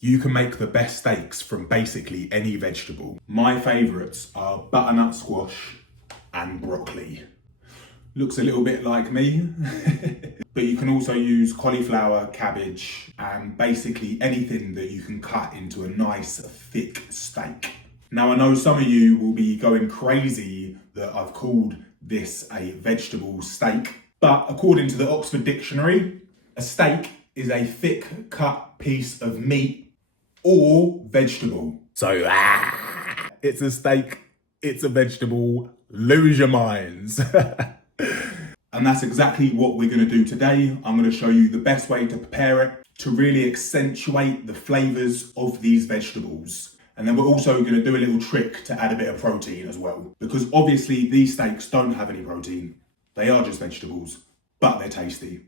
You can make the best steaks from basically any vegetable. My favourites are butternut squash and broccoli. Looks a little bit like me. But you can also use cauliflower, cabbage, and basically anything that you can cut into a nice thick steak. Now I know some of you will be going crazy that I've called this a vegetable steak, but according to the Oxford Dictionary, a steak is a thick cut piece of meat or vegetable. So, it's a steak, it's a vegetable, lose your minds. And that's exactly what we're going to do today. I'm going to show you the best way to prepare it to really accentuate the flavours of these vegetables. And then we're also going to do a little trick to add a bit of protein as well. Because obviously these steaks don't have any protein. They are just vegetables, but they're tasty.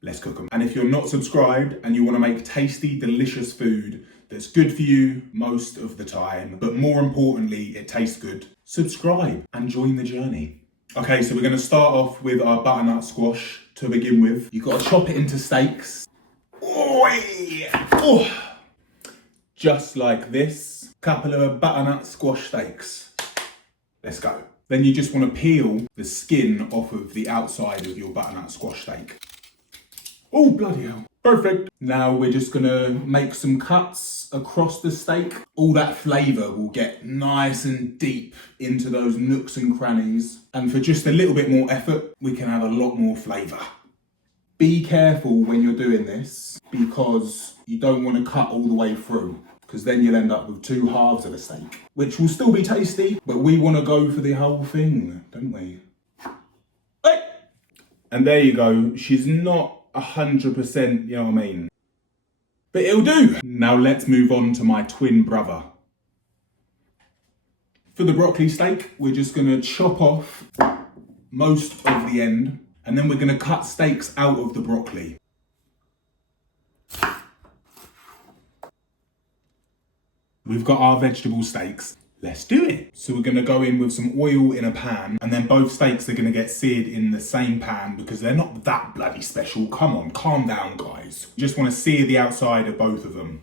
Let's cook them. And if you're not subscribed and you want to make tasty, delicious food that's good for you most of the time, but more importantly, it tastes good, subscribe and join the journey. Okay, so we're going to start off with our butternut squash to begin with. You've got to chop it into steaks. Oh, just like this. Couple of butternut squash steaks. Let's go. Then you just want to peel the skin off of the outside of your butternut squash steak. Oh, bloody hell. Perfect. Now we're just going to make some cuts across the steak. All that flavour will get nice and deep into those nooks and crannies. And for just a little bit more effort, we can have a lot more flavour. Be careful when you're doing this because you don't want to cut all the way through, because then you'll end up with two halves of a steak, which will still be tasty, but we want to go for the whole thing, don't we? Hey! And there you go. She's not 100%, you know what I mean? But it'll do. Now let's move on to my twin brother. For the broccoli steak, we're just gonna chop off most of the end, and then we're gonna cut steaks out of the broccoli. We've got our vegetable steaks. Let's do it. So we're gonna go in with some oil in a pan, and then both steaks are gonna get seared in the same pan because they're not that bloody special. Come on, calm down, guys. You just wanna sear the outside of both of them.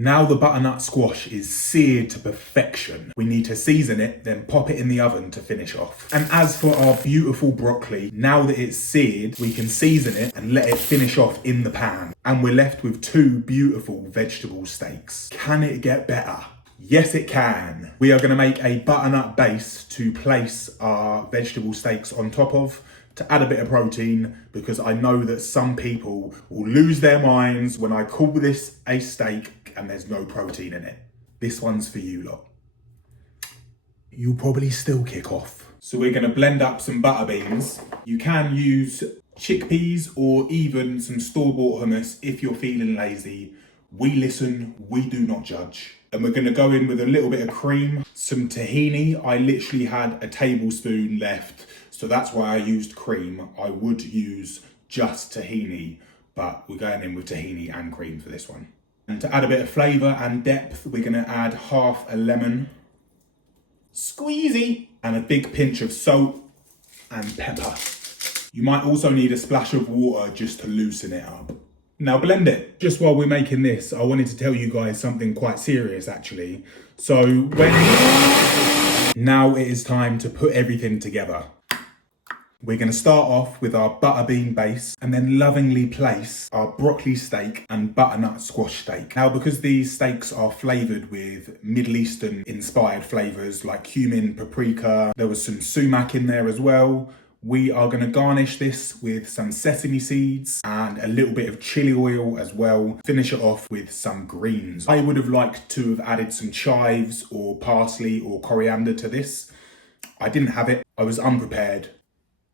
Now the butternut squash is seared to perfection. We need to season it, then pop it in the oven to finish off. And as for our beautiful broccoli, now that it's seared, we can season it and let it finish off in the pan. And we're left with two beautiful vegetable steaks. Can it get better? Yes, it can. We are gonna make a butternut base to place our vegetable steaks on top of, to add a bit of protein, because I know that some people will lose their minds when I call this a steak and there's no protein in it. This one's for you lot. You'll probably still kick off. So we're gonna blend up some butter beans. You can use chickpeas or even some store-bought hummus if you're feeling lazy. We listen, we do not judge. And we're gonna go in with a little bit of cream, some tahini. I literally had a tablespoon left, so that's why I used cream. I would use just tahini, but we're going in with tahini and cream for this one. And to add a bit of flavour and depth, we're gonna add half a lemon, squeezy, and a big pinch of salt and pepper. You might also need a splash of water just to loosen it up. Now blend it. Just while we're making this, I wanted to tell you guys something quite serious actually. So now it is time to put everything together. We're going to start off with our butter bean base and then lovingly place our broccoli steak and butternut squash steak. Now, because these steaks are flavoured with Middle Eastern inspired flavours like cumin, paprika, there was some sumac in there as well. We are going to garnish this with some sesame seeds and a little bit of chili oil as well. Finish it off with some greens. I would have liked to have added some chives or parsley or coriander to this. I didn't have it. I was unprepared.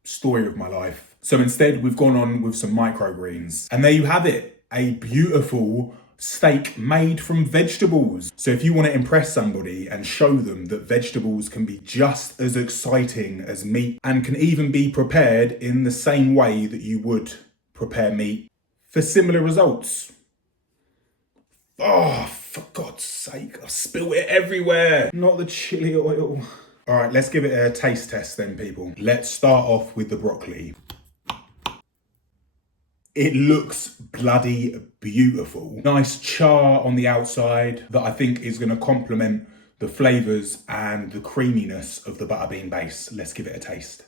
Story of my life. So instead we've gone on with some microgreens. And there you have it. A beautiful steak made from vegetables. So if you want to impress somebody and show them that vegetables can be just as exciting as meat and can even be prepared in the same way that you would prepare meat for similar results. Oh, for God's sake, I spilled it everywhere. Not the chili oil. All right, let's give it a taste test then, people. Let's start off with the broccoli. It looks bloody beautiful. Nice char on the outside that I think is going to complement the flavours and the creaminess of the butterbean base. Let's give it a taste.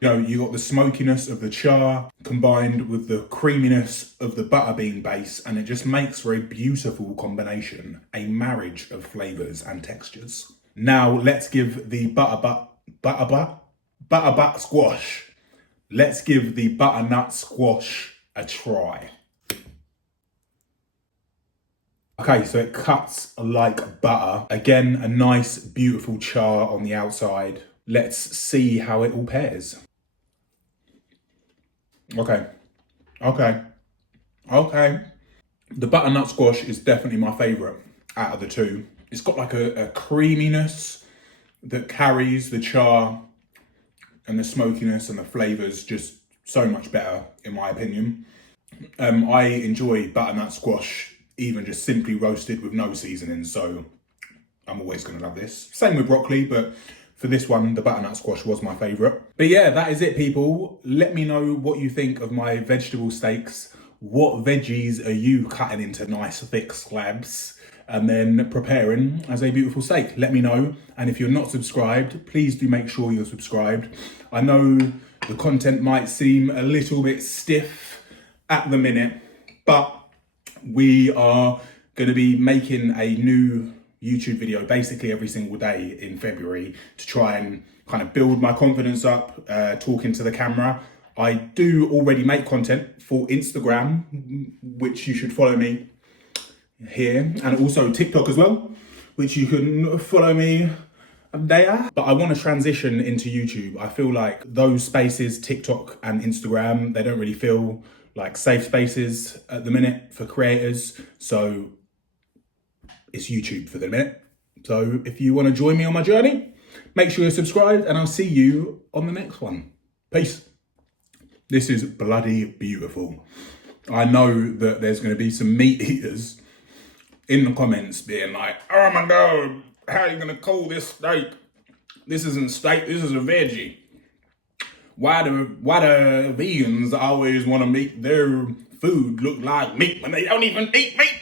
You know, you got the smokiness of the char combined with the creaminess of the butterbean base, and it just makes for a beautiful combination, a marriage of flavours and textures. Now let's give the butternut squash. Let's give the butternut squash a try. Okay, so it cuts like butter. Again, a nice, beautiful char on the outside. Let's see how it all pairs. Okay. The butternut squash is definitely my favourite out of the two. It's got like a creaminess that carries the char and the smokiness and the flavours just so much better, in my opinion. I enjoy butternut squash even just simply roasted with no seasoning, so I'm always going to love this. Same with broccoli, but for this one, the butternut squash was my favourite. But yeah, that is it, people. Let me know what you think of my vegetable steaks. What veggies are you cutting into nice thick slabs and then preparing as a beautiful steak? Let me know. And if you're not subscribed, please do make sure you're subscribed. I know the content might seem a little bit stiff at the minute, but we are going to be making a new YouTube video basically every single day in February to try and kind of build my confidence up, talking to the camera. I do already make content for Instagram, which you should follow me here, and also TikTok as well, which you can follow me there. But I want to transition into YouTube. I feel like those spaces, TikTok and Instagram, they don't really feel like safe spaces at the minute for creators. So it's YouTube for the minute. So if you want to join me on my journey, make sure you're subscribed, and I'll see you on the next one. Peace. This is bloody beautiful. I know that there's going to be some meat eaters in the comments being like, oh my God, how are you going to call this steak? This isn't steak, this is a veggie. Why do vegans always want to make their food look like meat when they don't even eat meat?